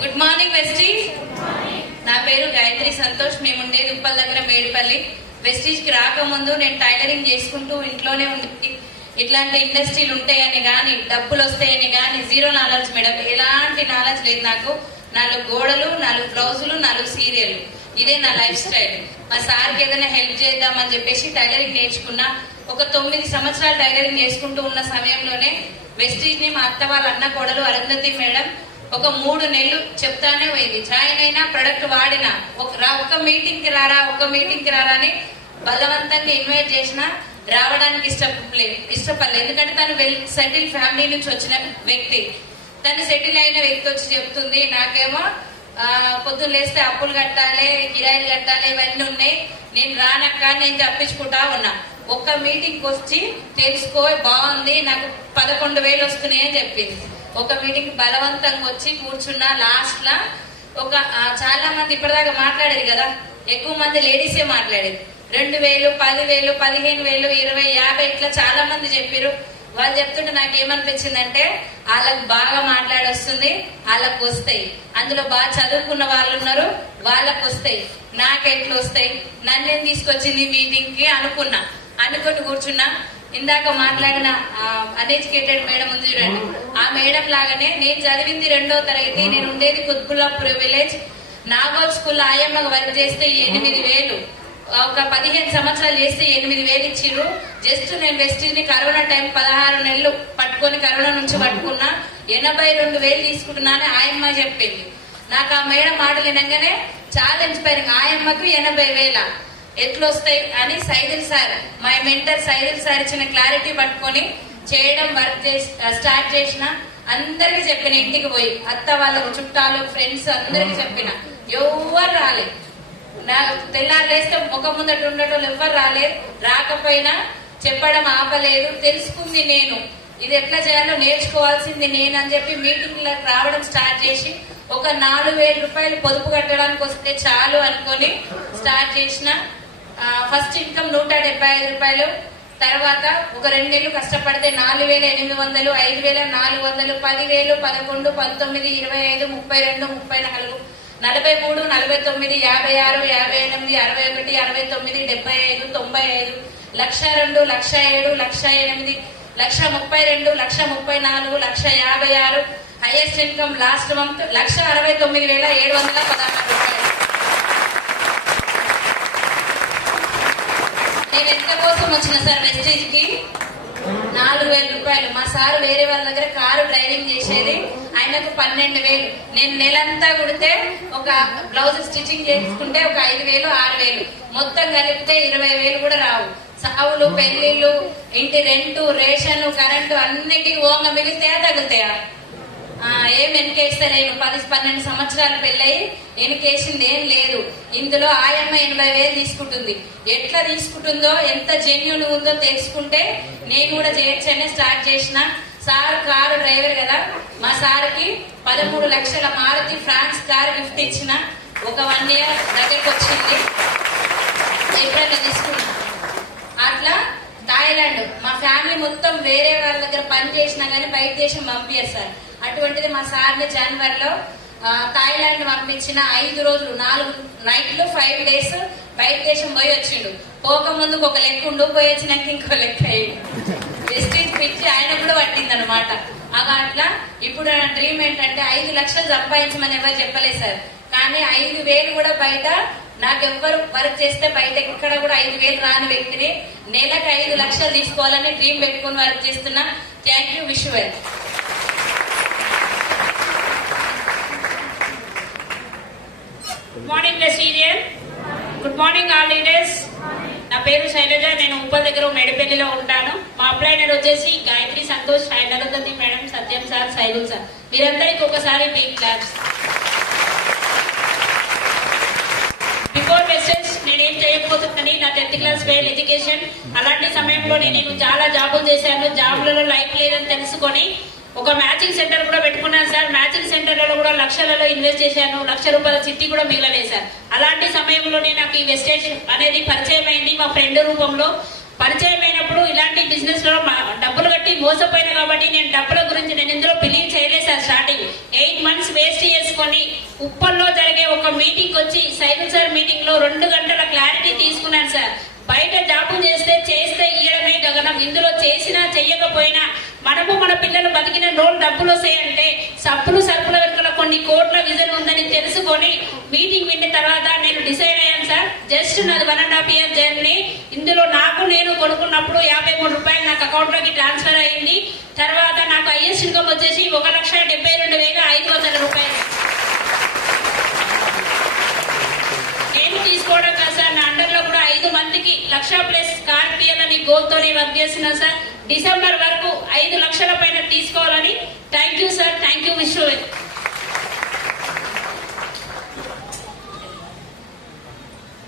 Good morning Vestige. నా పేరు గాయత్రి సంతోష్. మేము ఉండేది ఉప్పల్ దగ్గర మేడిపల్లి. వెస్టీజ్ కి రాకముందు నేను టైలరింగ్ చేసుకుంటూ ఇంట్లోనే ఉండేది. ఇట్లాంటి ఇండస్ట్రీలు ఉంటాయని గాని, డబ్బులు వస్తాయని గాని జీరో నాలెడ్జ్ మేడం. ఎలాంటి నాలెడ్జ్ లేదు నాకు. 4 గోడలు, 4 బ్లౌజులు, 4 సీరియల్. ఇదే నా లైఫ్ స్టైల్. మా సార్కి ఏదైనా హెల్ప్ చేద్దామని చెప్పేసి టైలరింగ్ నేర్చుకున్నా. ఒక 9 సంవత్సరాలు టైలరింగ్ చేసుకుంటూ ఉన్న సమయంలోనే వెస్టీజ్ ని మా అత్త వాళ్ళ అన్న కోడలు అరుంధతి మేడం ఒక 3 నెలలు చెప్తానే పోయింది. జాయిన్ అయినా, ప్రొడక్ట్ వాడినా, ఒక మీటింగ్ కి రారా అని బలవంతంగా ఇన్వైట్ చేసిన రావడానికి ఇష్టపడలేదు. ఎందుకంటే తను వెల్ సెటిల్ ఫ్యామిలీ నుంచి వచ్చిన వ్యక్తి. తను సెటిల్ అయిన వ్యక్తి వచ్చి చెప్తుంది, నాకేమో పొద్దున్న లేస్తే అప్పులు కట్టాలి, కిరాయిలు కట్టాలి, ఇవన్నీ ఉన్నాయి, నేను రానక్క, నేను తప్పించుకుంటా ఉన్నా. ఒక్క మీటింగ్ వచ్చి తెలుసుకో, బాగుంది, నాకు 11,000 వస్తున్నాయి అని చెప్పింది. ఒక మీటింగ్ బలవంతంగా వచ్చి కూర్చున్నా. లాస్ట్ లా చాలా మంది ఇప్పటిదాకా మాట్లాడేది కదా, ఎక్కువ మంది లేడీసే మాట్లాడేది. 2,000, 10,000, 15,000, 20, 50 ఇట్లా చాలా మంది చెప్పారు. వాళ్ళు చెప్తుంటే నాకు ఏమనిపించిందంటే, వాళ్ళకు బాగా మాట్లాడొస్తుంది, వాళ్ళకు వస్తాయి. అందులో బాగా చదువుకున్న వాళ్ళు ఉన్నారు, వాళ్ళకు వస్తాయి. నాకెట్లు వస్తాయి, నన్నేం తీసుకొచ్చింది మీటింగ్ కి అనుకుని కూర్చున్నా. ఇందాక మాట్లాడిన అన్ఎడ్యుకేటెడ్ మేడం ఉంది చూడండి, ఆ మేడం లాగానే నేను చదివింది 2వ తరగతి. నేను ఉండేది కుత్బుల్లాపూర్ విలేజ్. నాగోల్ స్కూల్ ఆయమ్మగా వర్క్ చేస్తే 8,000, ఒక 15 సంవత్సరాలు చేస్తే 8,000 ఇచ్చిర్రు. జస్ట్ నేను వెస్టీజ్ ని కరోనా టైం 16 నెలలు పట్టుకొని కరోనా నుంచి పట్టుకున్నా, 82,000 తీసుకుంటున్నా అని ఆయమ్మ చెప్పింది. నాకు ఆ మేడం మాటలు వినగానే చాలా ఇన్స్పైరింగ్. ఆయమ్మకు 80,000 ఎట్లొస్తాయి అని సైదుల్ సార్, మా మెంటర్ సైదుల్ సార్ ఇచ్చిన క్లారిటీ పట్టుకొని చేయడం వర్క్ స్టార్ట్ చేసిన. అందరికి చెప్పిన, ఇంటికి పోయి అత్త వాళ్ళకు, చుట్టాలు, ఫ్రెండ్స్ అందరికి చెప్పిన. ఎవరు రాలేదు. తెల్లారు లేస్తే ముఖం ముందట ఉండటం ఎవ్వరు రాలేదు. రాకపోయినా చెప్పడం ఆపలేదు. తెలుసుకుంది నేను, ఇది ఎట్లా చేయాలో నేర్చుకోవాల్సింది నేను అని చెప్పి మీటింగ్ లకు రావడం స్టార్ట్ చేసి ఒక 4,000 రూపాయలు పొదుపు కట్టడానికి వస్తే చాలు అనుకొని స్టార్ట్ చేసిన. ఫస్ట్ ఇన్కమ్ 175 రూపాయలు. తర్వాత ఒక 2 నెలలు కష్టపడితే 4,800, 5,400, 10,000, 11, 19, 25, 32, 34, 43, 49, 56, 58, 61, 69, 75, 95, 1,02, 1,07, 1,08, 1,32, 1,34, 1,56. హైయెస్ట్ ఇన్కమ్ లాస్ట్ మంత్ 1,69,716 రూపాయలు. నేను ఎంత కోసం వచ్చిన సార్ వెస్టీజ్ కి? 4,000 రూపాయలు. మా సార్ వేరే వాళ్ళ దగ్గర కారు డ్రైవింగ్ చేసేది, ఆయనకు 12,000. నేను నెలంతా కుడితే ఒక బ్లౌజ్ స్టిచ్చింగ్ చేసుకుంటే ఒక 5,000, 6,000 మొత్తం కలిపితే 20,000 కూడా రావు. సావులు, పెళ్లిళ్ళు, ఇంటి రెంటు, రేషన్, కరెంటు అన్నిటికీ ఓంగ మిగిలితాయా తగులుతాయా? ఏం వెనకేస్తలేను. 10-12 సంవత్సరాలు పెళ్ళయి వెనకేసింది ఏం లేదు. ఇందులో ఆయమ్మ 80,000 తీసుకుంటుంది. ఎట్లా తీసుకుంటుందో, ఎంత జెన్యూన్ ఉందో తెలుసుకుంటే నేను కూడా చేయొచ్చనే స్టార్ట్ చేసిన. సార్ కారు డ్రైవర్ కదా, మా సార్కి 13 లక్షల మారుతి ఫ్రాన్స్ కారు గిఫ్ట్ ఇచ్చిన. ఒక 1 ఇయర్ దగ్గరకు వచ్చింది, ఏప్రిల్ తీసుకున్నా. అట్లా థాయిలాండ్ మా ఫ్యామిలీ మొత్తం వేరే వాళ్ళ దగ్గర పని చేసినా గానీ బయట దేశం పంపించారు సార్. అటువంటిది మా సార్ని జనవరిలో థాయిలాండ్ పంపించిన. 5 రోజులు 4 నైట్లు 5 డేస్ బయట దేశం పోయి వచ్చిండు. పోక ముందుకు ఒక లెక్క ఉండు, పోయి వచ్చినాక ఇంకో లెక్క అయ్యిండు. వెస్టీజ్ పిచ్చి ఆయన కూడా పట్టింది అనమాట. అట్లా ఇప్పుడు నా డ్రీమ్ ఏంటంటే 5 లక్షలు సంపాదించమని ఎవరు చెప్పలేదు సార్. కానీ 5,000 కూడా బయట నాకు ఎవ్వరు వర్క్ చేస్తే బయట ఇక్కడ కూడా 5,000 రాని వ్యక్తిని నెలకు 5 లక్షలు తీసుకోవాలని డ్రీమ్ పెట్టుకుని వర్క్ చేస్తున్నా. Thank you. Wish you well. Good morning senior. Good morning all leaders. నా పేరు శైలజ. నేను ఉప్పల్ దగ్గర మేడిపల్లిలో ఉంటాను. మా అప్లైనర్ వచ్చేసి గాయత్రి సంతోష్, అరుంధతి మేడం, సత్యం సార్, సైదుల్ సార్. మీరందరికీ ఒకసారి బిగ్ క్లాప్స్. బిఫోర్ మెసేజ్ నేనేం చేయకపోతుందని నా 10th క్లాస్ ఫెయిల్ ఎడ్యుకేషన్. అలాంటి సమయంలో నేను చాలా జాబులు చేశాను. జాబులలో లైఫ్ లేదని తెలుసుకొని ఒక మ్యాచింగ్ సెంటర్ కూడా పెట్టుకున్నాను సార్. మ్యాచింగ్ సెంటర్లలో కూడా లక్షలలో ఇన్వెస్ట్ చేశాను. 1,00,000 రూపాయల చిట్టి కూడా మిగలలేదు సార్. అలాంటి సమయంలోనే నాకు ఈ వెస్టేజ్ అనేది పరిచయం అయింది. మా ఫ్రెండ్ రూపంలో పరిచయం అయినప్పుడు ఇలాంటి బిజినెస్ లో డబ్బులు కట్టి మోసపోయినా కాబట్టి నేను డబ్బుల గురించి నేను ఇందులో బిలీవ్ చేయలేదు సార్. స్టార్టింగ్ 8 months వేస్ట్ చేసుకొని చేసుకొని ఉప్పల్లో జరిగే ఒక మీటింగ్ వచ్చి సైకిల్ సార్ మీటింగ్ లో 2 గంటల క్లారిటీ తీసుకున్నాను సార్. బయట జాబు చేస్తే ఇయడమే గగనం, ఇందులో చేసినా చెయ్యకపోయినా మనము మన పిల్లలు బతికిన రోజు డబ్బులు వస్తాయంటే సరుకుల వెనుకల కొన్ని కోట్ల విజన్ ఉందని తెలుసుకొని మీటింగ్ విన్న తర్వాత నేను డిసైడ్ అయ్యాను సార్. జస్ట్ నాది 1.5 year జర్నీ. ఇందులో నేను కొనుక్కున్నప్పుడు 53 రూపాయలు నాకు అకౌంట్ లోకి ట్రాన్స్ఫర్ అయింది. తర్వాత నాకు హైయెస్ట్ ఇన్కమ్ వచ్చేసి 1,72,500 రూపాయలు. నేను తీసుకోవడం కదా సార్, నా అండర్ లో కూడా 5 మందికి 1,00,000+ స్కార్పియన్ అని గోల్ తోనే వర్క్ చేస్తున్నా సార్. డిసెంబర్ వరకు 5 లక్షల పైన తీసుకోవాలని. Thank you sir, thank you. Wish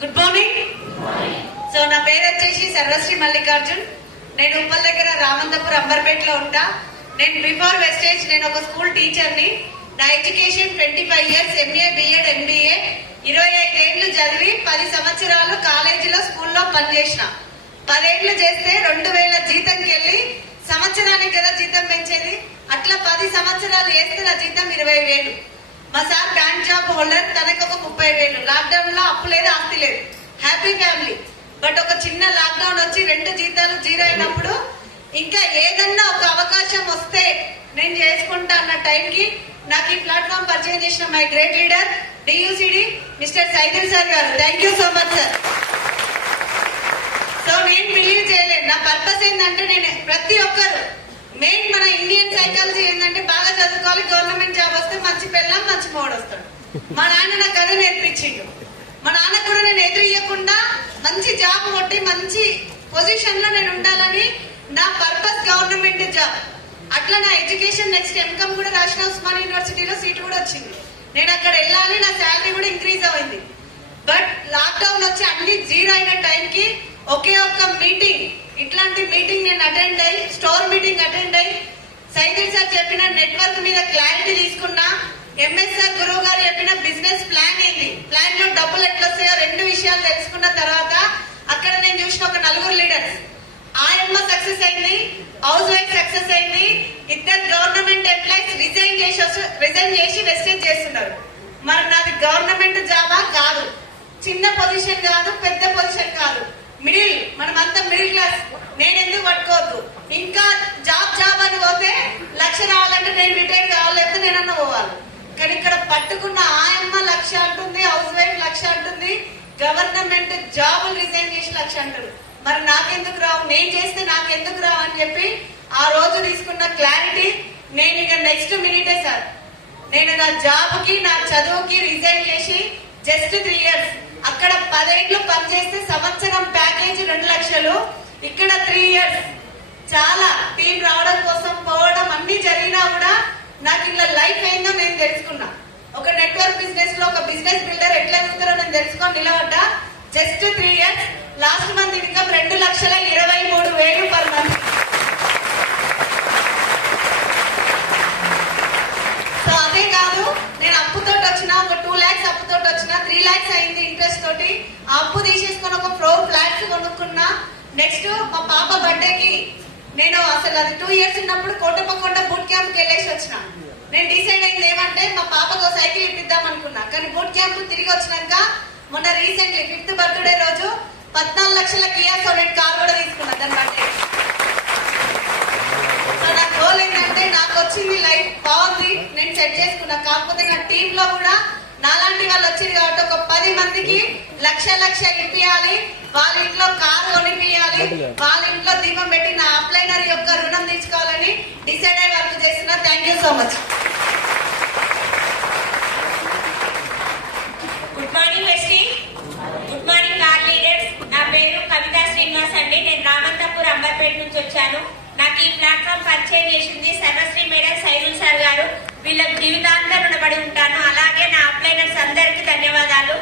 good morning. So నా పేరు వచ్చేసి సర్వశ్రీ మల్లికార్జున్. నేను ఉప్పల్ దగ్గర రామంతపూర్ అంబర్పేటలో ఉంటా. నేను బిఫోర్ వెస్టేజ్ నేను ఒక స్కూల్ టీచర్ని. నా education 25 years, MA, BEd, MBA. 25 ఏళ్ళు చదివి 10 సంవత్సరాలు కాలేజీలో స్కూల్లో పనిచేసిన. 10 ఏళ్ళు చేస్తే 2,000 జీతంకి వెళ్ళి సంవత్సరానికి కదా జీతం పెంచేది. అట్లా 10 సంవత్సరాలు చేస్తే నా జీతం 20,000. మా సార్ బ్యాంక్ జాబ్ హోల్డర్, తనకు ఒక 30,000. లాక్డౌన్ లో అప్పు లేదు, ఆస్తి లేదు, హ్యాపీ ఫ్యామిలీ. బట్ ఒక చిన్న లాక్డౌన్ వచ్చి 2 జీతాలు జీరో అయినప్పుడు ఇంకా ఏదన్నా ఒక అవకాశం వస్తే నేను చేసుకుంటా అన్న టైంకి నాకు ఈ ప్లాట్ఫామ్ పరిచయం చేసిన my great leader DUCD mister cycle sir గారు. Thank you so much sir. So నేను బిలీవ్ చేయలేదు. నా పర్పస్ ఏంటంటే నేను ప్రతి ఒక్కరు మెయిన్ మన ఇండియన్ సైకాలజీ ఏంటంటే బాగా చదువుకోవాలి, గవర్నమెంట్ జాబ్ వస్తే మంచి పిల్లం మంచి మోడ్ వస్తాడు. మా నాన్న నాకు అదే నేర్పించిండు. మా నాన్న కూడా నేను ఎదురియకుండా మంచి జాబ్ కొట్టి మంచి పొజిషన్ లో నేను ఉండాలని నా పర్పస్ గవర్నమెంట్ జాబ్. అట్లా నా ఎడ్యుకేషన్ నెక్స్ట్ ఎంకమ్ కూడా రాసిన ఉస్మాన్ యూనివర్సిటీలో సీట్ కూడా వచ్చింది. నేను అక్కడ వెళ్ళాలి, నా శాలరీ కూడా ఇంక్రీజ్ అయింది. బట్ లాక్డౌన్ వచ్చి అన్ని జీరో అయిన టైంకి ఒకే ఒక్క మీటింగ్, ఇట్లాంటి మీటింగ్ నేను అటెండ్ అయ్యి, స్టోర్ మీటింగ్ అటెండ్ అయ్యి సైకిల్ సార్ చెప్పిన నెట్వర్క్ మీద క్లారిటీ తీసుకున్నా. MSR గురువు గారు చెప్పిన బిజినెస్ ప్లాన్ ఏంటి, ప్లాన్ లో డబ్బులు ఎట్లా వస్తాయో 2 విషయాలు తెలుసుకున్న తర్వాత అక్కడ నేను చూసిన ఒక 4 లీడర్స్. ఆయమ్మ సక్సెస్ అయింది, హౌస్ వైఫ్ సక్సెస్ అయింది, 2 గవర్నమెంట్ ఎంప్లాయీస్ రిజైన్ చేసి వెస్టేజ్ చేస్తున్నారు. మరి నాది గవర్నమెంట్ జాబా కాదు, చిన్న పొజిషన్ కాదు, పెద్ద పొజిషన్ కాదు, మిడిల్. మనమంతా మిడిల్ క్లాస్. నేను ఎందుకు పట్టుకోవద్దు? ఇంకా జాబ్ అని పోతే 1,00,000 రావాలంటే నేను రిటైర్ కావాలి, లేకపోతే నేనన్నా పోవాలి. కానీ ఇక్కడ పట్టుకున్న ఆయమ్మ 1,00,000 అంటుంది, హౌస్ వైఫ్ 1,00,000 అంటుంది, గవర్నమెంట్ జాబులు రిజైన్ చేసి 1,00,000 అంటారు. మరి నాకెందుకు రావు, నేను చేస్తే నాకెందుకు రావు అని చెప్పి ఆ రోజు తీసుకున్న క్లారిటీ నేను ఇక నెక్స్ట్ మినిటే సార్ నేను నా జాబ్ కి నా చదువుకి రిజైన్ చేసి జస్ట్ 3 years అక్కడ 10 ఏళ్ళు పనిచేస్తే సంవత్సరం ప్యాకేజ్ 2 లక్షలు, ఇక్కడ 3 years చాలా టీం రావడం కోసం పోవడం అన్ని జరిగినా కూడా నాకు ఇలా లైఫ్ ఏందో నేను తెలుసుకున్నా. ఒక నెట్వర్క్ బిజినెస్ లో ఒక బిజినెస్ బిల్డర్ ఎట్లా ఎదుగుతారో నేను తెలుసుకొని నిలబడ్డా. Just 3 years last month income 2,23,000 per month. So అదే కాదు, నేను అప్పుతో వచ్చిన ఒక 2 lakhs అప్పుతో వచ్చిన 3 lakhs అయింది ఇంట్రెస్ట్ తోటి. ఆ అప్పు తీసేసుకొని ఒక 4 flats కొనుక్కున్నా. నెక్స్ట్ మా పాప బర్త్డేకి నేను అసలు అది 2 years ఉన్నప్పుడు కోటపకొండ బూట్ క్యాంప్ కి వెళ్ళేసి వచ్చిన. నేను డిసైడ్ అయింది ఏమంటే మా పాపకు సైకిల్ ఇప్పిద్దాం అనుకున్నా. కానీ బూట్ క్యాంప్ తిరిగి వచ్చినాక మొన్న రీసెంట్లీ 5th బర్త్డే రోజు 14 లక్షల కియా సోనెట్ కార్ కూడా తీసుకున్నా దాని బర్త్డే. సో నా గోల్ ఏంటంటే నాకు వచ్చింది లైఫ్ బాగుంది, నేను సెట్ చేసుకున్నా. కాకపోతే నా టీమ్ లో కూడా నాలాంటి వాళ్ళు వచ్చింది కాబట్టి ఒక 10 మందికి 1,00,000 ఇప్పియాలి, వాళ్ళ ఇంట్లో కారు కొనిపియాలి, వాళ్ళ ఇంట్లో దీపం పెట్టి నా అప్లైనర్ యొక్క రుణం తీసుకోవాలని డిసైడ్ అయ్యి వర్క్ చేస్తున్నా. Thank you so much. Good morning వెస్టీ, good morning car leaders. నా పేరు కవిత శ్రీనివాస్ అండి. నేను రామంతపూర్ అంబర్పేట నుంచి వచ్చాను. నాకు ఈ ప్లాట్ఫామ్ పరిచయం చేసింది సర్వశ్రీ మేడం, సైరుల్ సార్ గారు. వీళ్ళకి జీవితాంతం రుణపడి ఉంటాను. అలాగే నా అప్లైనర్స్ అందరికీ ధన్యవాదాలు.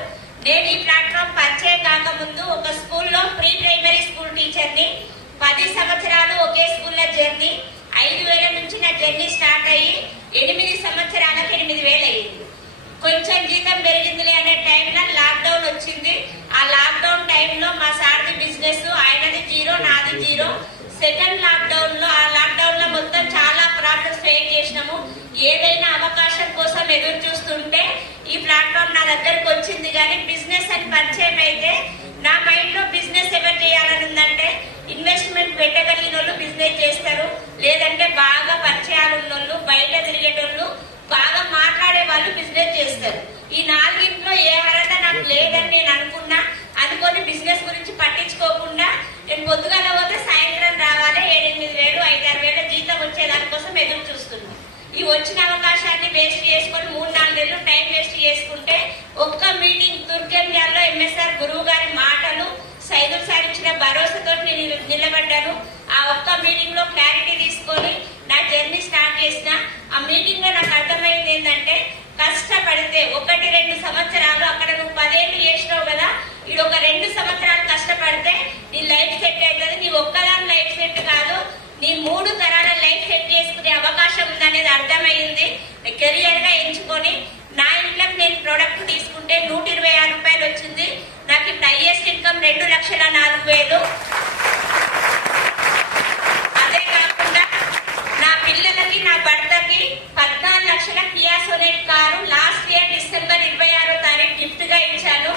నేను ఈ ప్లాట్ఫామ్ పరిచయం కాకముందు ఒక స్కూల్లో ప్రీ ప్రైమరీ స్కూల్ టీచర్ని. 10 సంవత్సరాలు ఒకే స్కూల్లో జర్నీ. 5,000 నుంచి నా జర్నీ స్టార్ట్ అయ్యి 8 సంవత్సరాలకు 8,000 అయ్యింది. కొంచెం జీతం పెరిగిందిలే అనే టైంలో లాక్డౌన్ వచ్చింది. ఆ లాక్డౌన్ టైంలో మా సార్ది బిజినెస్, ఆయనది 0, నాది 0. సెకండ్ లాక్డౌన్ లో, ఆ లాక్డౌన్ లో మొత్తం చాలా ప్రాబ్లమ్స్ ఫేస్ చేసినాము. ఏదైనా అవకాశం కోసం ఎదురు చూస్తుంటే ఈ ప్లాట్ఫామ్ నా దగ్గరకు వచ్చింది. కానీ బిజినెస్ అని పరిచయం అయితే నా మైండ్ లో బిజినెస్ ఎవరు చేయాలని ఉందంటే ఇన్వెస్ట్మెంట్ పెట్టగలిగిన వాళ్ళు బిజినెస్ చేస్తారు, లేదంటే బాగా పరిచయాలు ఉన్న వాళ్ళు, బయట తిరిగేటోళ్ళు, బాగా మాట్లాడే వాళ్ళు బిజినెస్ చేస్తారు. ఈ నాలుగింట్లో ఏ అర్హత నాకు లేదని నేను అనుకొని బిజినెస్ గురించి పట్టించుకోకుండా నేను పొద్దుగాల పోతే సాయంత్రం రావాలి, 7-8 వేలు 5-6 వేల జీతం వచ్చే దానికోసం ఎదురు చూస్తున్నాను. ఈ వచ్చిన అవకాశాన్ని వేస్ట్ చేసుకొని 3-4 నెలలు టైం వేస్ట్ చేసుకుంటే ఒక్క మీటింగ్ దుర్గంజాల్లో ఎంఎస్ఆర్ గురువు గారి మాటలు, సైదుల్ సార్ ఇచ్చిన భరోసాతో నేను నిలబడ్డాను. ఆ ఒక్క మీటింగ్ లో క్లారిటీ తీసుకొని నా జర్నీ స్టార్ట్ చేసిన. ఆ మీటింగ్ లో నాకు అర్థమైంది ఏంటంటే కష్టపడితే 1-2 సంవత్సరాలు, అక్కడ నువ్వు 10 ఏళ్ళు చేసినావు కదా, ఇది ఒక 2 సంవత్సరాలు కష్టపడితే నీ లైఫ్ సెట్ అవుతుంది. నీ ఒక్కదాని లైఫ్ సెట్ కాదు, నీ 3 తరాల లైఫ్ సెట్ చేసుకునే అవకాశం ఉందనేది అర్థమైంది. కెరియర్ గా ఎంచుకొని నా ఇంట్లోకి నేను ప్రొడక్ట్ తీసుకుంటే 126 రూపాయలు వచ్చింది. నాకు ఇప్పుడు హైయెస్ట్ ఇన్కమ్ 2,04,000. అదే కాకుండా నా పిల్లలకి, నా భర్తకి 14 లక్షల Kia Sonet car last year December 26వ తారీఖు గిఫ్ట్ గా ఇచ్చాను.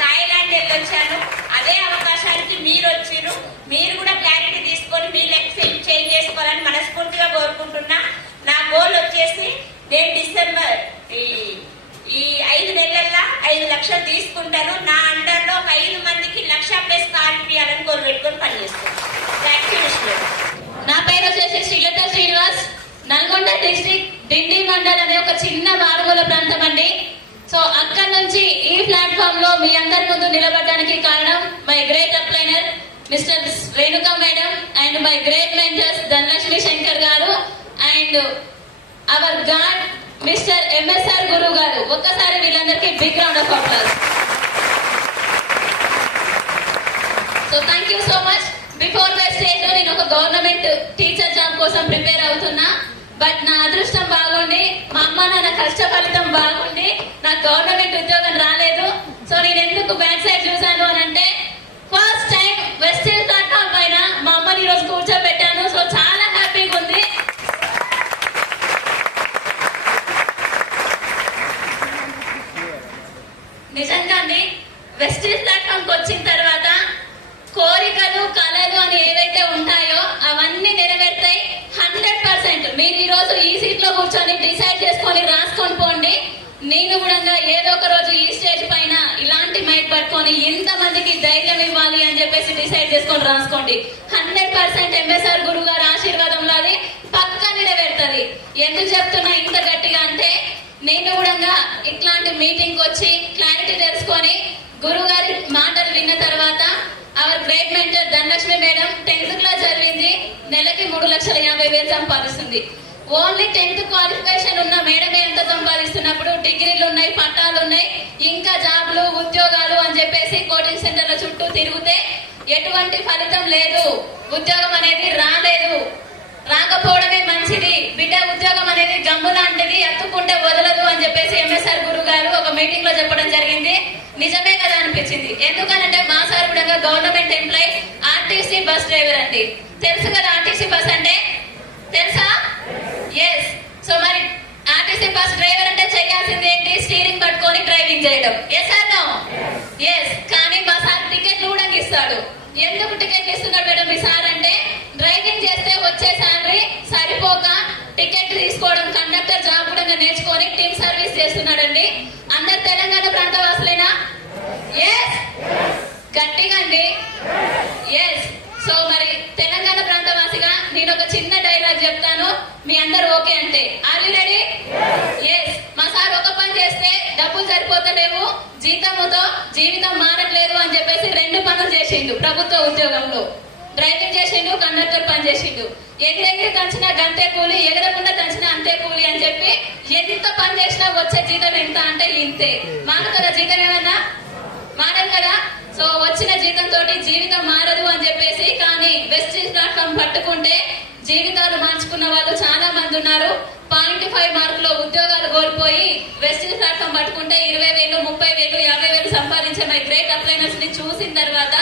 థాయిలాండ్ వెళ్ళొచ్చాను. అదే అవకాశానికి మీరు వచ్చిరు. మీరు కూడా క్లారిటీ తీసుకొని మీ లైఫ్ చేంజ్ చేసుకోవాలని మనస్ఫూర్తిగా కోరుకుంటున్నా. నా గోల్ వచ్చేసి నేను డిసెంబర్ ఈ 5 నెలల్లో 5 లక్షలు తీసుకుంటాను. నా అండర్ లో 5 మందికి 1,00,000+ కార్ ఇవ్వాలని గోల్ పెట్టుకొని పనిచేస్తాను. Thank you. నా పేరు వచ్చేసి శ్రీలత శ్రీనివాస్. నల్గొండ డిస్ట్రిక్ట్ డిండి మండల్ అనే ఒక చిన్న మారుమూల ప్రాంతం అండి. సో అక్కడ నుంచి ఈ ప్లాట్ఫామ్ లో మీ అందరి ముందు నిలబడడానికి కారణం my great upliner mister Renuka madam and my great mentors Dhanalakshmi Shankar గారు and our God mister MSR గురువు గారు. ఒక్కసారి వీళ్ళందరికీ big round of applause. So thank you so much. Before my stage లో నేను ఒక గవర్నమెంట్ టీచర్ జాబ్ కోసం ప్రిపేర్ అవుతున్నా. బట్ నా అదృష్టం బాగుండి, మా అమ్మ నాన్న కష్ట ఫలితం బాగుండి నాకు గవర్నమెంట్ ఉద్యోగం రాలేదు. సో నేను ఎందుకు బ్యాక్ సైడ్ చూసాను అని అంటే ఫస్ట్ టైం వెస్టేజ్ ప్లాట్ఫామ్ పైన మా అమ్మని ఈ రోజు కూర్చోబెట్టాను. సో చాలా హ్యాపీగా ఉంది. నిజంగా వెస్టేజ్ ప్లాట్ఫామ్ కి వచ్చిన తర్వాత కోరికలు, కళలు అని ఏవైతే ఉంటాయో అవన్నీ నెరవేరుతాయి 100%. మీరు ఈ రోజు ఈ సీట్ లో కూర్చొని డిసైడ్ చేసుకొని రాసుకొని పోండి. నేను కూడా ఏదో ఒక రోజు ఈ స్టేజ్ పైన ఇలాంటి మైక్ పట్టుకొని ఇంతమందికి ధైర్యం ఇవ్వాలి అని చెప్పేసి డిసైడ్ చేసుకొని రాసుకోండి. 100% ఎంఎస్ఆర్ గురువు గారి ఆశీర్వాదంలో అది పక్కా నెరవేరుతుంది. ఎందుకు చెప్తున్నా ఇంత గట్టిగా అంటే నేను కూడా ఇట్లాంటి మీటింగ్ వచ్చి క్లారిటీ తెలుసుకొని గురువు గారి మాటలు విన్న తర్వాత hour great mentor Dhanalakshmi madam 10th class చదివింది. నెలకి 3,50,000 సంపాదిస్తుంది. ఓన్లీ 10th క్వాలిఫికేషన్ ఉన్న మేడమే ఎంత సంపాదిస్తున్నప్పుడు డిగ్రీలు ఉన్నాయి, పట్టాలు ఉన్నాయి, ఇంకా జాబ్లు, ఉద్యోగాలు అని చెప్పేసి కోచింగ్ సెంటర్ల చుట్టూ తిరిగితే ఎటువంటి ఫలితం లేదు. ఉద్యోగం అనేది రాలేదు. రాకపోవడమే మంచిది. బిడ్డ ఉద్యోగం అనేది గమ్ము లాంటిది, అత్తుకుంటే వదలదు అని చెప్పేసి ఎంఎస్ఆర్ గురువు గారు ఒక మీటింగ్ లో చెప్పడం జరిగింది. నిజమే కదా అనిపించింది. ఎందుకనంటే మా సార్ కూడా government employee, RTC bus driver అండి. తెలుసు కదా ఆర్టీసీ బస్ అంటే? తెలుసా? ఎస్. సో మరి ఆర్టీసీ బస్ డ్రైవర్ అంటే చేయాల్సింది ఏంటి? స్టీరింగ్ పట్టుకొని డ్రైవింగ్ చేయడం. Yes or no? ఎస్. కానీ మా సార్ టికెట్లు కూడా ఇస్తాడు. ఎందుకు టికెట్ ఇస్తున్నాడు మేడం మీ సార్ అంటే డ్రైవింగ్ చేస్తే వచ్చే శాలరీ సరిపోక టికెట్ తీసుకోవడం, కండక్టర్ జాబ్ కూడా నేర్చుకొని టీమ్ సర్వీస్ చేస్తున్నాడండి. అందరు తెలంగాణ ప్రాంత వాసులేనా? ఎస్. గట్టిగా అండి. ఎస్. సో మరి తెలంగాణ ప్రాంతవాసిగా నేను ఒక చిన్న డైలాగ్ చెప్తాను, మీ అందరు ఓకే అంటే. Are you ready? ఎస్. మా సార్ ఒక పని చేస్తే డబ్బులు సరిపోతలేవు, జీతంతో జీవితం మారట్లేదు అని చెప్పేసి 2 పనులు చేసిండు ప్రభుత్వ ఉద్యోగంలో. డ్రైవింగ్ చేసిండు, కండక్టర్ పని చేసిండు. ఎగిరెగిరి దంచినా గంతే కూలి, ఎగరకుండా దంచినా అంతే కూలి అని చెప్పి ఎంత పని చేసినా వచ్చే జీతం ఎంత అంటే ఇంతే. మారుతుందా జీతం? ఏమన్నా మారదు కదా. సో వచ్చిన జీతం తోటి జీవితం మారదు అని చెప్పేసి, కానీ వెస్టేజ్ ప్లాట్ఫామ్ పట్టుకుంటే జీవితాలు మార్చుకున్న వాళ్ళు చాలా మంది ఉన్నారు. 0.5 మార్కులో ఉద్యోగాలు కోల్పోయి వెస్టేజ్ ప్లాట్ఫామ్ పట్టుకుంటే 20,000, 30,000, 50,000 సంపాదించే మై గ్రేట్ అప్లైనర్స్ ని చూసిన తర్వాత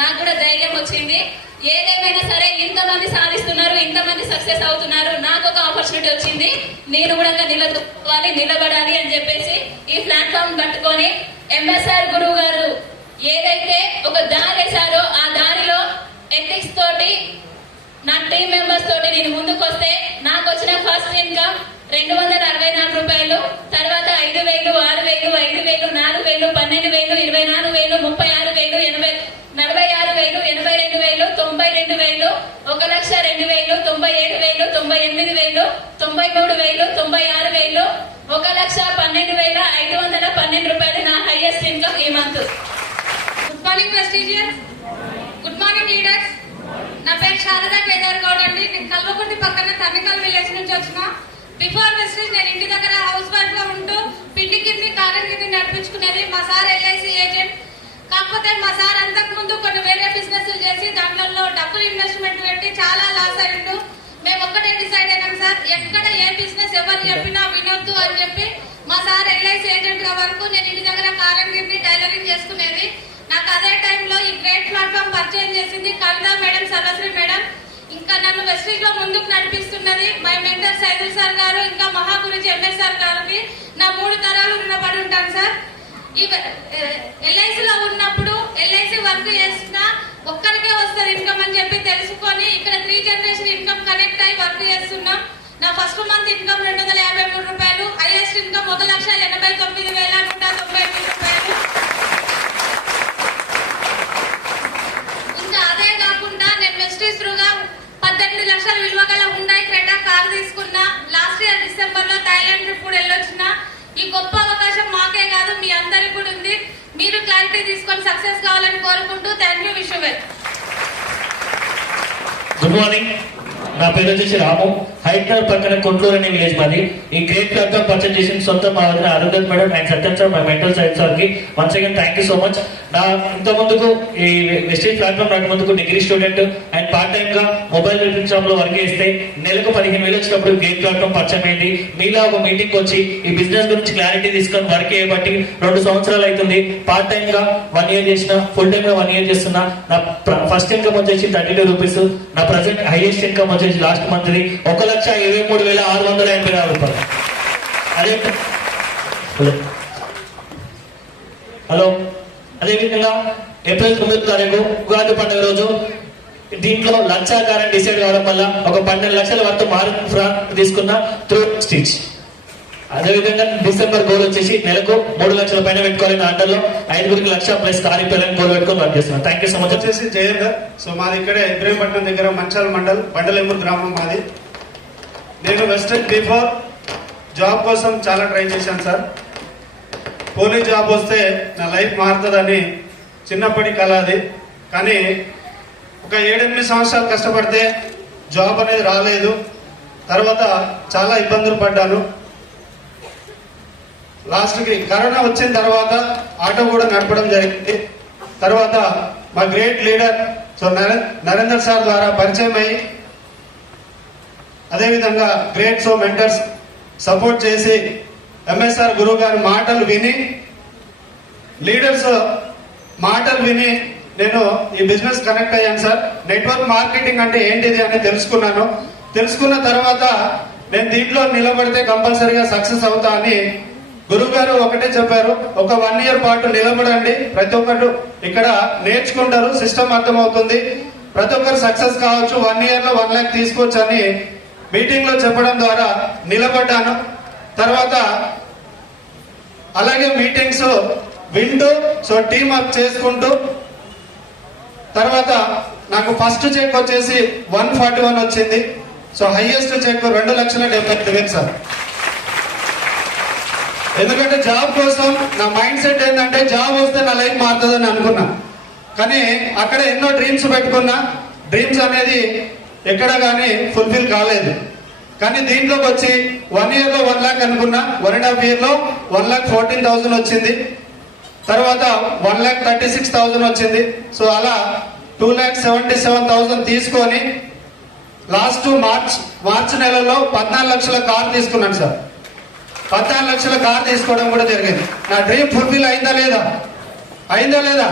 నాకు కూడా ధైర్యం వచ్చింది. ఏదేమైనా సరే ఇంతమంది సాధిస్తున్నారు, ఇంతమంది సక్సెస్ అవుతున్నారు. నాకు ఒక ఆపర్చునిటీ వచ్చింది, నేను కూడా నిలబడాలి అని చెప్పేసి ఈ ప్లాట్ఫామ్ పట్టుకొని ఎంఎస్ఆర్ గురువు గారు ఏదైతే ఒక దారి వేశారో ఆ దారిలో ఎథిక్స్ తోటి నా టీం మెంబర్స్ తోటి నేను ముందుకు వస్తే నాకు వచ్చిన ఫస్ట్ ఇన్కమ్ 264 రూపాయలు, తర్వాత 5,000, 6,000, 5,000, 4,000, 12,000, 24,000, 36,000, 46,000, 82,000, 92,000, 1,02,000, 97,000, 98,000, 93,000, 96,000, 1,12,512 రూపాయలు నా హైయెస్ట్ ఇన్కమ్ ఈ month. Good morning prestigious, good morning leaders. నా పేరు శారదా కేదార్ గౌడ్ అండి. నేను కల్వకుంటి పక్కన తన్నికల్ విలేజ్ నుంచి వచ్చిన. బిఫోర్ వెస్టేజ్ నేను ఇంటి దగ్గర హౌస్ వైఫ్ గా ఉంటూ పిండి కింది కాలం కింది నడిపించుకునేది. మా సార్ ఎల్ఐసి ఏజెంట్. కాకపోతే మా సార్ అంతకు ముందు కొన్ని వేరే బిజినెస్ చేసి దాంట్లో డబ్బులు ఇన్వెస్ట్మెంట్ పెట్టి చాలా లాస్ అయ్యిండు. మేము ఒక్కటే డిసైడ్ అయినాం సార్, ఎక్కడ ఏ బిజినెస్ ఎవరు చెప్పినా వినొద్దు అని చెప్పి మా సార్ ఎల్ఐసి ఏజెంట్ గా వరకు నేను ఇంటి దగ్గర కాలం కింది టైలరింగ్ చేసుకునేది. నాకు అదే టైంలో ఈ గ్రేట్ ప్లాట్ఫామ్ పరిచయం చేసింది కవిత మేడం, సర్వశ్రీ మేడం. ఇంకా నన్ను వెస్టీజ్ లో ముందుకు నడిపిస్తున్నది మై మెంటర్ సైదుల్ సార్ గారు, ఇంకా మహాగురుజీ ఎంఎస్ సార్ గారికి నా 3 తరాలు రుణపడి ఉంటాను సార్. ఈ ఎల్ఐసి లో ఉన్నప్పుడు ఎల్ఐసి వర్క్ చేసిన ఒక్కరికే వస్తుంది ఇన్కమ్ అని చెప్పి తెలుసుకొని ఇక్కడ 3 జనరేషన్ ఇన్కమ్ కనెక్ట్ అయి వర్క్ చేస్తున్నాం. నా ఫస్ట్ మంత్ ఇన్కమ్ 253 రూపాయలు, హైయెస్ట్ ఇన్కమ్ 1,89,198 రూపాయలు. ఇంకా అదే కాకుండా నేను వెస్టీజ్ త్రూగా 18 లక్షల విలువ గల హుండాయ్ క్రెటా కార్ తీసుకున్నా. లాస్ట్ ఇయర్ డిసెంబర్ లో థాయిలాండ్ ట్రిప్ కూడా వెళ్ళొచ్చిన. ఈ గొప్ప అవకాశం మాకే కాదు మీ అందరికి కూడా ఉంది. మీరు క్లారిటీ తీసుకొని సక్సెస్ కావాలని కోరుకుంటూ thank you. Wish you well. Good morning, నా పేరు వచ్చేసి రాము. హైదరాబాద్ పక్కన కొంట్లూరు అనే విలేజ్ మాది. ఈ గ్రేట్ ప్లాట్ఫామ్ పర్చేజ్ చేసిన సొంత మా వదిన అరుంధత్ మేడం అండ్ సత్యం సార్, మా మెంటల్ సైన్స్ సార్ కి once again thank you so much. నా ఇంత ముందుకు ఈ వెస్టేజ్ ప్లాట్ఫామ్ రాక ముందుకు degree student and part time గా మొబైల్ రిపేరింగ్ షాప్ లో వర్క్ చేస్తే నెలకు 15,000 వచ్చినప్పుడు గ్రేట్ ప్లాట్ఫామ్ పరిచయం అయింది. మీలా ఒక మీటింగ్ వచ్చి ఈ బిజినెస్ గురించి క్లారిటీ తీసుకొని వర్క్ చేయబట్టి 2 సంవత్సరాలు అవుతుంది. పార్ట్ టైమ్ గా 1 year చేసిన, ఫుల్ టైమ్ గా 1 year చేస్తున్నా. నా ఫస్ట్ ఇన్కమ్ వచ్చేసి 32 రూపీస్. నా ప్రజెంట్ హైయెస్ట్ ఇన్కమ్ వచ్చేసి లాస్ట్ మంత్ 1,23,686 రూపాయలు. అదే హలో, అదేవిధంగా ఏప్రిల్ 9వ తారీఖు ఉగాది పండుగ రోజు దీంట్లో లక్షాకారం డిసైడ్ కావడం వల్ల ఒక 12 లక్షల వరకు మార్క్ ఫ్రాక్ తీసుకున్న త్రూ స్టిచ్. అదేవిధంగా డిసెంబర్ గోల్ వచ్చేసి నెలకు 3 లక్షల పైన పెట్టుకోవాలి. దాంట్లో 5 లక్ష ప్లస్ కార్ రిపేర్లను గోల్ పెట్టుకొని వర్క్ చేస్తున్నాను. Thank you so much. వచ్చేసి జయేందర్. సో మాది ఇక్కడే ఇబ్రహీంపట్నం దగ్గర మంచాల మండల్ బండలెమ్మూరు గ్రామం మాది. నేను వెస్టర్న్ బిఫోర్ జాబ్ కోసం చాలా ట్రై చేశాను సార్. పోలీస్ జాబ్ వస్తే నా లైఫ్ మారుతుందని చిన్నప్పటి కల అది. కానీ ఒక 7-8 సంవత్సరాలు కష్టపడితే జాబ్ అనేది రాలేదు. తర్వాత చాలా ఇబ్బందులు పడ్డాను. లాస్ట్కి కరోనా వచ్చిన తర్వాత ఆటో కూడా నడపడం జరిగింది. తర్వాత మా great leader so Narender sir ద్వారా పరిచయం అయ్యి, అదేవిధంగా గ్రేట్ సో మెంటర్స్ సపోర్ట్ చేసి ఎంఎస్ఆర్ గురువు గారి మాటలు విని, లీడర్స్ మాటలు విని నేను ఈ బిజినెస్ కనెక్ట్ అయ్యాను సార్. నెట్వర్క్ మార్కెటింగ్ అంటే ఏంటిది అని తెలుసుకున్నాను. తెలుసుకున్న తర్వాత నేను దీంట్లో నిలబడితే కంపల్సరీగా సక్సెస్ అవుతా అని గురువు గారు ఒకటే చెప్పారు, ఒక 1 year పాటు నిలబడండి, ప్రతి ఒక్కరు ఇక్కడ నేర్చుకుంటారు, సిస్టమ్ అర్థమవుతుంది, ప్రతి ఒక్కరు సక్సెస్ కావచ్చు, 1 year లో 1 lakh తీసుకోవచ్చు అని మీటింగ్ లో చెప్పడం ద్వారా నిలబడ్డాను. తర్వాత అలాగే మీటింగ్స్ వింటూ సో టీమ్ అప్ చేసుకుంటూ, తర్వాత నాకు ఫస్ట్ చెక్ వచ్చేసి 141 వచ్చింది. So highest check 2,70,000 sir. ఎందుకంటే జాబ్ కోసం నా మైండ్ సెట్ ఏంటంటే జాబ్ వస్తే నా లైఫ్ మారుతుందని అనుకున్నా. కానీ అక్కడ ఎన్నో డ్రీమ్స్ పెట్టుకున్నా, డ్రీమ్స్ అనేది ఎక్కడ కానీ ఫుల్ఫిల్ కాలేదు. కానీ దీంట్లోకి వచ్చి 1 year లో 1 lakh అనుకున్నా, 1.5 year లో 1,14,000 వచ్చింది. తర్వాత 1,36,000 వచ్చింది. సో అలా 2,77,000 తీసుకొని లాస్ట్ మార్చ్ నెలలో 14 లక్షల కార్ తీసుకున్నాను సార్. 14 లక్షల కార్ తీసుకోవడం కూడా జరిగింది. నా డ్రీమ్ ఫుల్ఫిల్ అయిందా లేదా?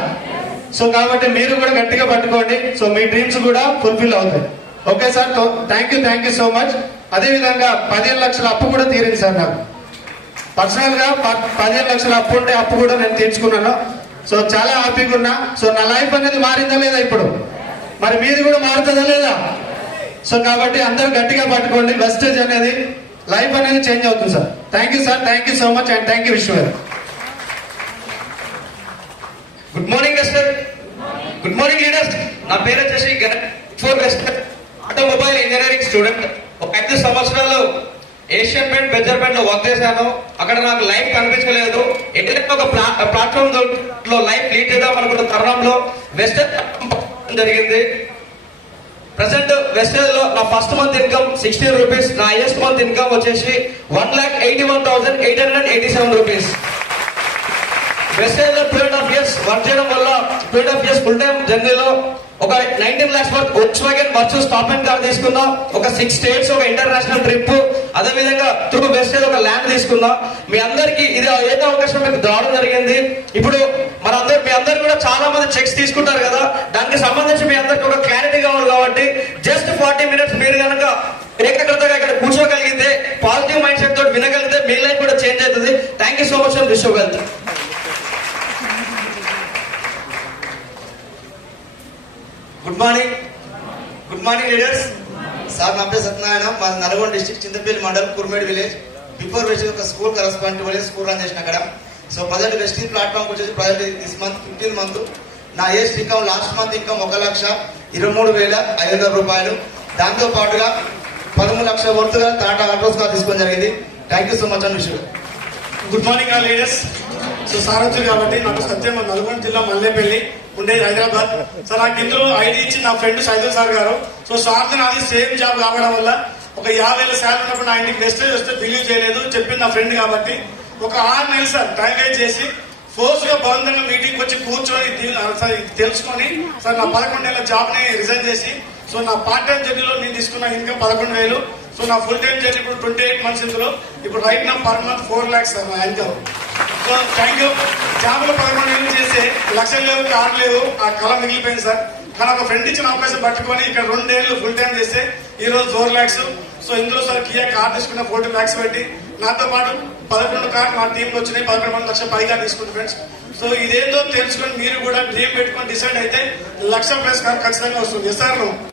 సో కాబట్టి మీరు కూడా గట్టిగా పట్టుకోండి. సో మీ డ్రీమ్స్ కూడా ఫుల్ఫిల్ అవుతాయి. Okay sir, thank you so much. అదేవిధంగా 15 లక్షల అప్పు కూడా తీరింది సార్ నాకు. పర్సనల్ గా 15 లక్షల అప్పు ఉంటే అప్పు కూడా నేను తీర్చుకున్నాను. సో చాలా హ్యాపీగా ఉన్నా. సో నా లైఫ్ అనేది మారిందా లేదా ఇప్పుడు? మరి మీది కూడా మారుతుందా లేదా? సో కాబట్టి అందరూ గట్టిగా పట్టుకోండి. వెస్టేజ్ అనేది లైఫ్ అనేది చేంజ్ అవుతుంది sir. Thank you sir, thank you so much and thank you Vishwa. Good morning Vestige. Good morning leaders. నా పేరు వచ్చేసి ఫోర్ వెస్టర్, ఆటోమొబైల్ ఇంజనీరింగ్ స్టూడెంట్. ఒక 5 సంవత్సరాలు ఏషియన్ పెయింట్, బెజర్ పెయింట్ లో వర్క్ చేశాను. అక్కడ నాకు లైఫ్ కనిపించలేదు. ఎక్కడైనా ఒక ప్లాట్ఫామ్ లో లైఫ్ లీడ్ చేద్దాం అనుకున్న తరుణంలో వెస్టర్ జరిగింది. ప్రెసెంట్ వెస్టేజ్ లో నా ఫస్ట్ మంత్ ఇన్కమ్ 16 రూపీస్. నా హైయెస్ట్ మంత్ ఇన్కమ్ వచ్చేసి 1,81,887 రూపీస్. వెస్టేజ్ లో 2.5 years వర్క్ చేయడం వల్ల 2.5 years ఫుల్ టైం జర్నీలో ఒక 19 lakhs worth Volkswagen virtual stop and car తీసుకున్నా. ఒక 6 states, ఒక ఇంటర్నేషనల్ ట్రిప్, అదే విధంగా త్రూ వెస్టేజ్ ఒక ల్యాండ్ తీసుకున్నా. మీ అందరికి ఇది ఏదో అవకాశం మీకు రావడం జరిగింది. ఇప్పుడు మీ అందరు కూడా చాలా మంది చెక్స్ తీసుకుంటారు కదా, దానికి సంబంధించి మీ అందరికి ఒక క్లారిటీ కావాలి. కాబట్టి జస్ట్ 40 minutes మీరు కనుక ఏకాగ్రతగా ఇక్కడ కూర్చోగలిగితే, పాజిటివ్ మైండ్ సెట్ తోటి వినగలిగితే మీ లైఫ్ కూడా చేంజ్ అవుతుంది. Thank you so much and wish you wealth. Good morning leaders. Sir నా పేరు సత్యనారాయణ, మా Nalgonda district Chintapalli mandal Kurmed village. Before Vestige ఒక school correspondent village school run చేసిన అక్కడ. సో ప్రజెంట్ వెస్టేజ్ ప్లాట్ఫామ్ వచ్చేసి present this month 15th month నా age income last month income 1,23,500 రూపాయలు. దాంతో పాటుగా 13 లక్షల వర్తుగా టాటా ఆటోస్ కార్ తీసుకోవడం జరిగింది. Thank you so much and wish. Good morning all leaders. So sir వచ్చారు కాబట్టి నాకు సత్యం, నల్గొండ జిల్లా మల్లేపల్లి, ఉండేది హైదరాబాద్. సార్ నాకు ఇందులో ఐడి ఇచ్చి నా ఫ్రెండ్ సైదుల్ సార్ గారు. సో సార్తో నాది సేమ్ జాబ్ కావడం వల్ల ఒక 50,000 శాలరీ ఉన్నప్పుడు నా ఇంటికి వెస్టేజ్ వస్తే బిలీవ్ చేయలేదు. చెప్పింది నా ఫ్రెండ్ కాబట్టి ఒక 6 నెలలు సార్ టైం వేస్ట్ చేసి ఫోర్స్ గా బలవంతంగా మీటింగ్ వచ్చి కూర్చొని తెలుసుకొని సార్ నా 11 నెలల జాబ్ ని రిజైన్ చేసి, సో నా పార్ట్ టైం జర్నీలో నేను తీసుకున్న ఇన్కమ్ 11,000. సో నా ఫుల్ టైం జర్నీ ఇప్పుడు 28 months ఇందులో. ఇప్పుడు రైట్ నా పర్ మంత్ 4 lakhs సార్ నా income. So thank you. Job లో 11 నెలలు చేస్తే లక్షలు లేవు, కారు లేవు, ఆ కళ మిగిలిపోయింది సార్. కానీ ఒక ఫ్రెండ్ ఇచ్చిన అవకాశం పట్టుకొని ఇక్కడ 2 ఏళ్ళు ఫుల్ టైం చేస్తే ఈ రోజు 4 lakhs. సో ఇందులో సార్ కియా కార్ తీసుకున్న 14 lakhs పెట్టి నాతో పాటు 11 కార్లు నా టీంలో వచ్చినాయి. 11 లక్షల పైగా తీసుకుంది ఫ్రెండ్స్. సో ఇదేందో తెలుసుకొని మీరు కూడా డ్రీమ్ పెట్టుకొని డిసైడ్ అయితే 1,00,000+ కార్ ఖచ్చితంగా వస్తుంది. Yes sir.